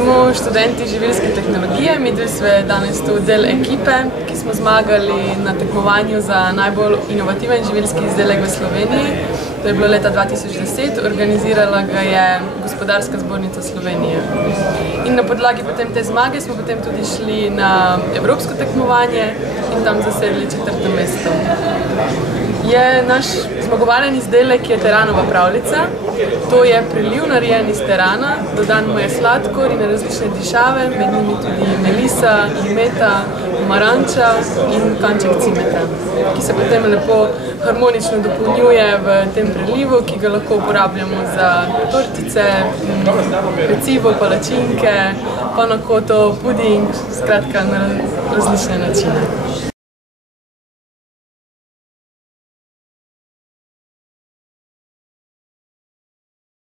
Smo študenti živilske tehnologije, midve sve danes tu del ekipe, ki smo zmagali na tekmovanju za najbolj inovativen živilski izdelek v Sloveniji. To je bilo leta 2010, organizirala ga je Gospodarska zbornica Slovenije. In na podlagi potem te zmage smo potem tudi šli na evropsko tekmovanje in tam zasedli 4. mesto. Naš zmagovalen izdelek je teranova pravljica. To je priliv narejen iz terana, dodan mu je sladkor in različne dišave, med njimi tudi melisa, meta, pomaranča in kanček cimeta, ki se potem lepo harmonično dopolnjuje v tem prelivu, ki ga lahko uporabljamo za tortice, pecivo, palačinke, panakoto, puding, skratka na različne načine.